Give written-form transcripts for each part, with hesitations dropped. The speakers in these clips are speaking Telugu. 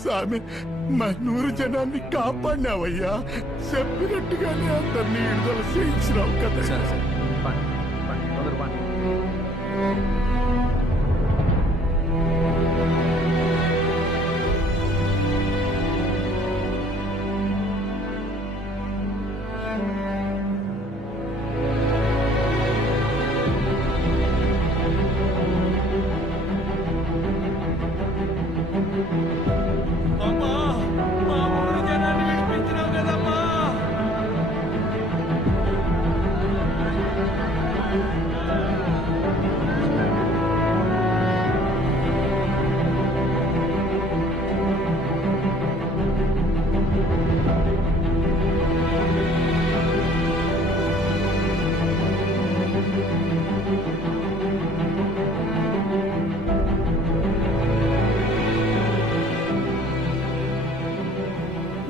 స్వామి మా 100 జనాన్ని కాపాడినావయ్యా. చెప్పినట్టుగానే అందరినీ విడుదల చేయించినావు కదా. సరే సరే తొందర పండి. అమ్మా మా ఊరి జనాన్ని విడిపించినావు కదమ్మా.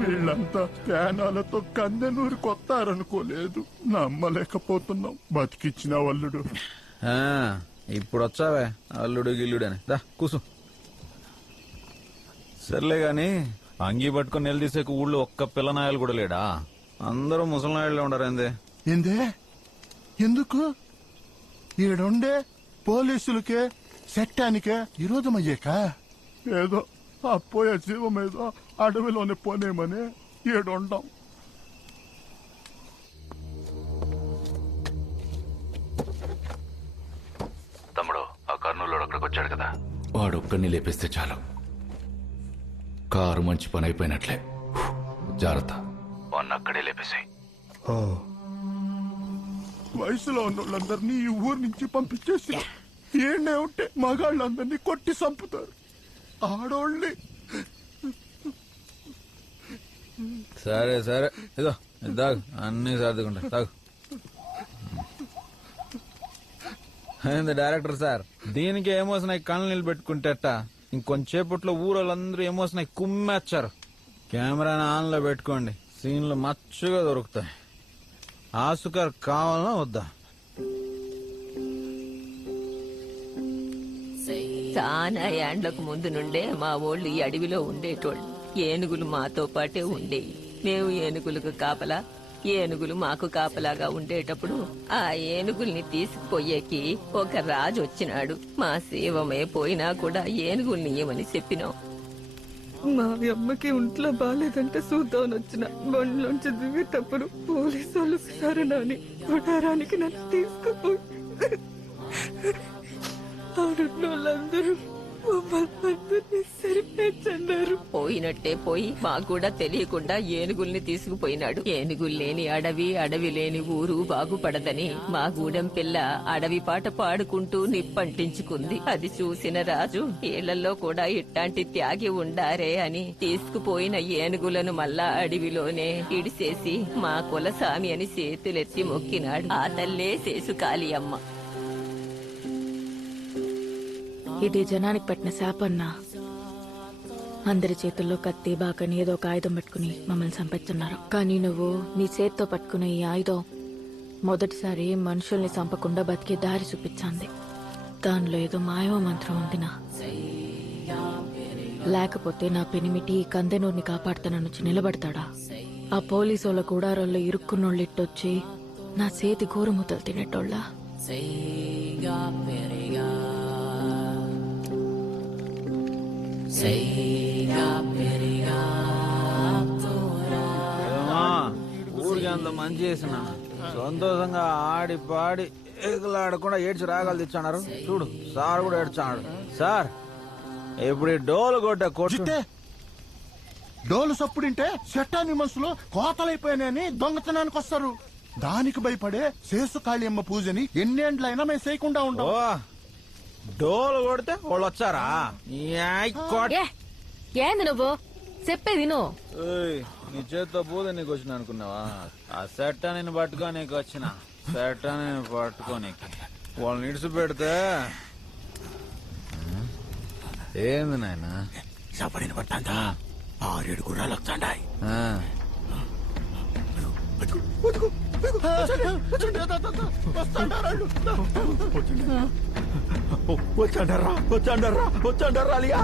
వీళ్ళంతా ప్యానాలతో కందెనూరు కొత్తారనుకోలేదు. నమ్మలేకపోతున్నాం. బతికిచ్చిన వల్లుడు. ఇప్పుడు వచ్చావే అల్లుడు గిల్లుడు అని. దా కూసు. సర్లే గాని అంగీ పట్టుకుని నిలదీసే ఊళ్ళో ఒక్క పిల్లనాయాలు కూడా లేడా? అందరూ ముసలినాయాళ్ళే ఉండరందే. ఏందే? ఎందుకు? ఈడుండే పోలీసులకే చట్టానికే విరోధమయ్యాక ఏదో అపోయే జీవం ఏదో అడవిలోనే పోనేమని ఈడుంటాం. తమ్ముడు, ఆ కర్నూలు అక్కడికి వచ్చాడు కదా, వాడు ఒక్కడిని లేపేస్తే చాలు, కారు మంచి పని అయిపోయినట్లే. జాగ్రత్త, వాడిని అక్కడే లేపేసాయి. వయసులో ఉన్న వాళ్ళందరినీ ఈ ఊరు నుంచి పంపించేసి ఏడే ఉంటే మగాళ్ళందరినీ కొట్టి చంపుతారు. ఆడోళ్ళని సరే సరే ఇదో తాగు, అన్ని సర్దుకుంటా తాగు. ఏంది డైరెక్టర్ సార్, దీనికి ఎమోషన్ అయి కళ్ళు నిలబెట్టుకుంటేట ఇంకొంచేపట్లో ఊరోళ్ళందరూ ఎమోషన్ అయి కుమ్మేచ్చారు. కెమెరాని ఆన్ లో పెట్టుకోండి, సీన్లు మచ్చుగా దొరుకుతాయి. ఆసుకారు కావాలన్నా వద్దా? చాలా ఏండ్లకు ముందు నుండే మా ఊళ్ళు ఈ అడవిలో ఉండేటోళ్ళు. ఏనుగులు మాతో పాటే ఉండేవి. మేము ఏనుగులకు కాపలా, ఏనుగులు మాకు కాపలాగా ఉండేటప్పుడు ఆ ఏనుగుల్ని తీసుకుపోయేకి ఒక రాజు వచ్చినాడు. మా శివమే పోయినా కూడా ఏనుగుల్ని ఏమని చెప్పినాం. మా అమ్మకి ఒంట్లో బాగాలేదంటే చూద్దామని వచ్చిన బండ్లోంచి దిగేటప్పుడు పోలీసు వాళ్ళు సరణని గుడారానికి నన్ను తీసుకుపోయి వాళ్ళందరూ మమ్మల్ని సరిపెచ్చన్నారు. పోయినట్టే పోయి మాకు కూడా తెలియకుండా ఏనుగుల్ని తీసుకుపోయినాడు. ఏనుగులు లేని అడవి, అడవి లేని ఊరు బాగుపడదని మా గూడెం పిల్ల అడవి పాట పాడుకుంటూ నిప్పంటించుకుంది. అది చూసిన రాజు ఏళ్లలో కూడా ఇట్లాంటి త్యాగి ఉండారే అని తీసుకుపోయిన ఏనుగులను మళ్ళా అడవిలోనే ఇడిసేసి మా కులసామి అని చేతులెత్తి మొక్కినాడు. ఆ తల్లే శేషు కాళీయమ్మ. ఇది జనానికి పెట్టిన శాపన్నా. అందరి చేతుల్లో కత్తి బాకని ఏదో ఒక ఆయుధం పెట్టుకుని మమ్మల్ని చంపెత్తున్నారు. కానీ నువ్వు నీ చేత్తో పట్టుకునే ఈ ఆయుధం మొదటిసారి మనుషుల్ని చంపకుండా బతికే దారి చూపించాంది. దానిలో ఏదో మాయవ మంత్రం ఉందినా. లేకపోతే నా పెనిమిటి కందెనూరిని కాపాడుతానొచ్చి నిలబడతాడా? ఆ పోలీసుల కూడారాల్లో ఇరుక్కున్నోళ్ళు ఇట్టొచ్చి నా చేతి గోరుముద్దలు తినేటోళ్ళ. ఊరికి అంత మంచి చేసిన సంతోషంగా ఆడి పాడి ఎగులాడకుండా ఏడ్చి రాగాలు తెచ్చాడు. చూడు సార్ కూడా ఏడ్చాడు. సార్ ఇప్పుడు డోలు కొట్టే డోలు సప్పుడింటే చట్టాన్ని మనసులో కోతలైపోయానని దొంగతనానికి వస్తారు. దానికి భయపడే శేషు కాళీయమ్మ పూజని ఎన్నేండ్లైనా మేము చేయకుండా ఉంటాం. డోలు కొడితే వాళ్ళు వచ్చారా? ఏంది నువ్వు చెప్పేది? నీ చేత్తో పూజ నీకు వచ్చిన అనుకున్నావా? ఆ సెట్ట నేను పట్టుకోనీకి వచ్చిన సెట్ట నేను పట్టుకోనీకి. వాళ్ళని ఇడిచి పెడితే ఏంది నాయన సపడిన పట్టాందా 6-7 గుర్రాలు వస్తాండాయి. వచ్చాడర్రా అలియా.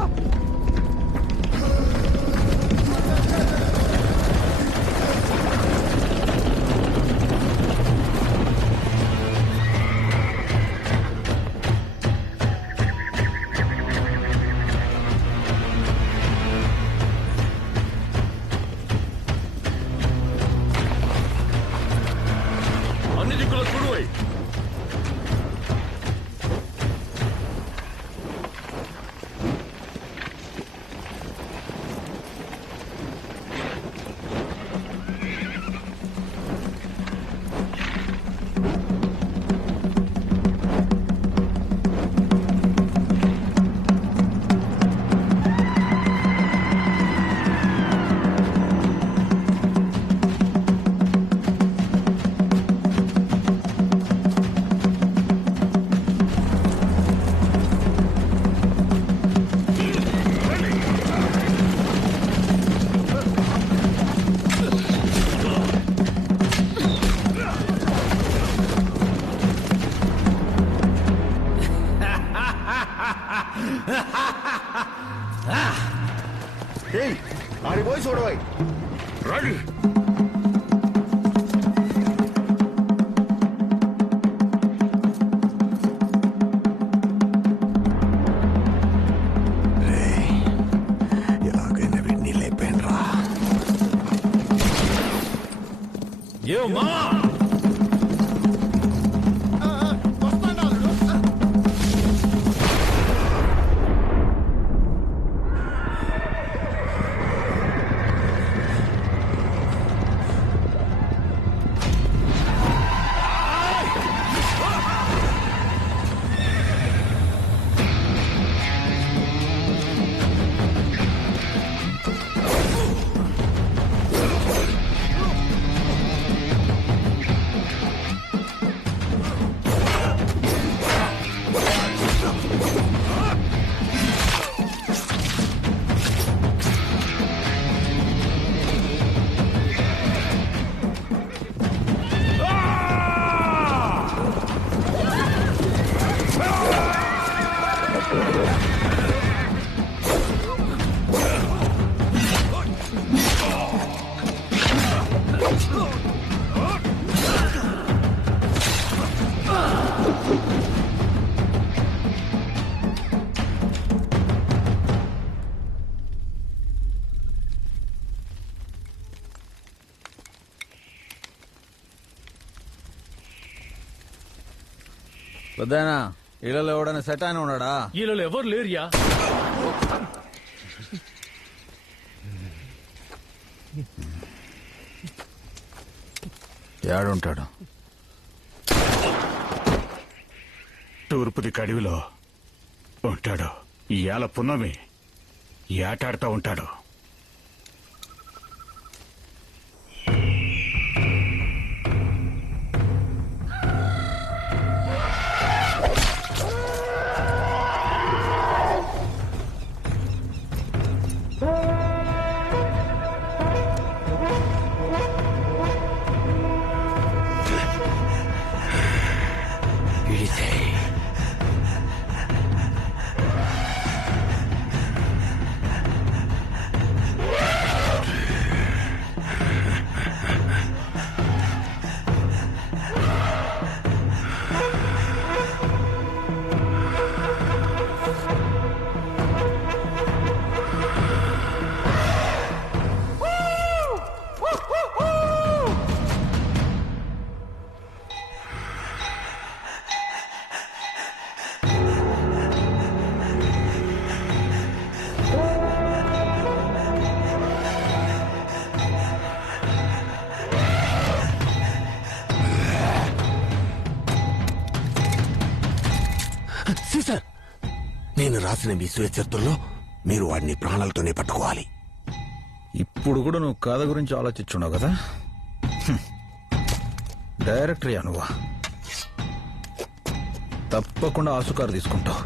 ఆడిపోయి చూడవాయి రెడీ. ఎలాగైనా వీడిని లేపేనరా. ఏ మా పెద్దనా ఇళ్ళలో ఎవడైనా సెట్ అని ఉన్నాడా? వీళ్ళలో ఎవరు లేరుయా. ఏడుంటాడు? తూర్పుది కడివిలో ఉంటాడు. ఇయాల పున్నమి ఏటాడుతూ ఉంటాడు. సార్, నేను రాసిన మీ స్వేచ్ఛతుల్లో మీరు వాడిని ప్రాణాలతోనే పట్టుకోవాలి. ఇప్పుడు కూడా నువ్వు కథ గురించి ఆలోచించున్నావు కదా? డైరెక్టర్ నువ్వా? తప్పకుండా ఆసుకారు తీసుకుంటావు.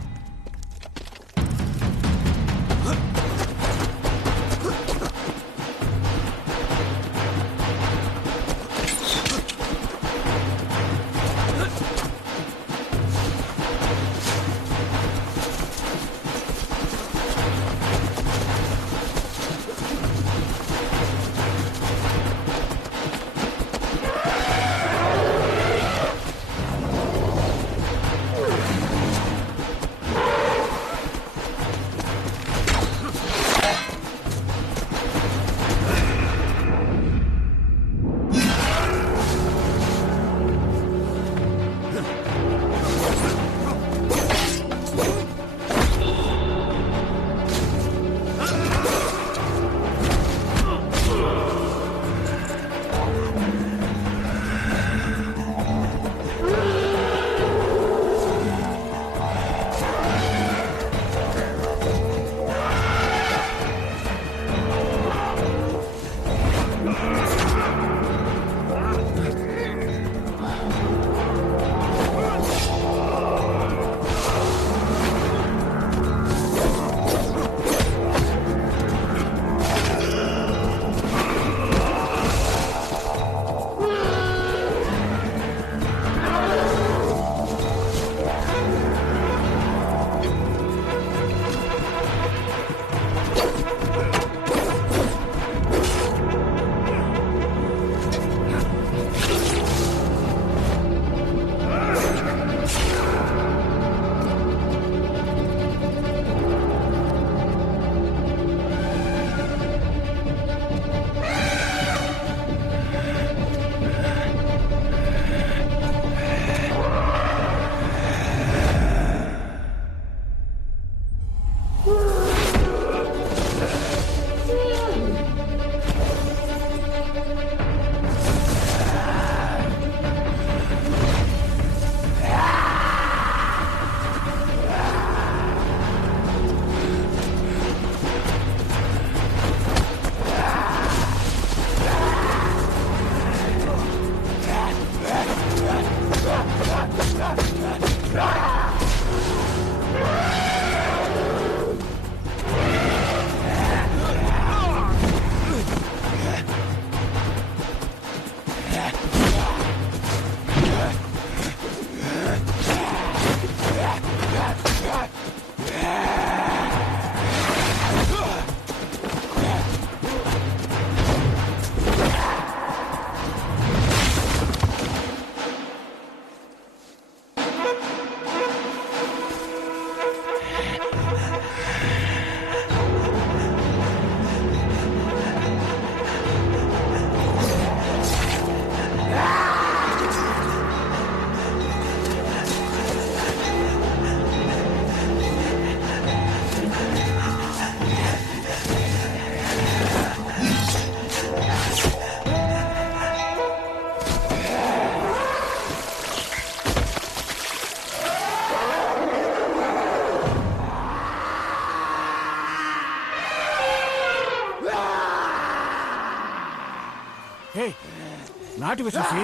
నాటి చూసి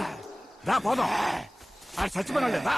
రా పోదాం. ఆడు చచ్చిపోయినా రా.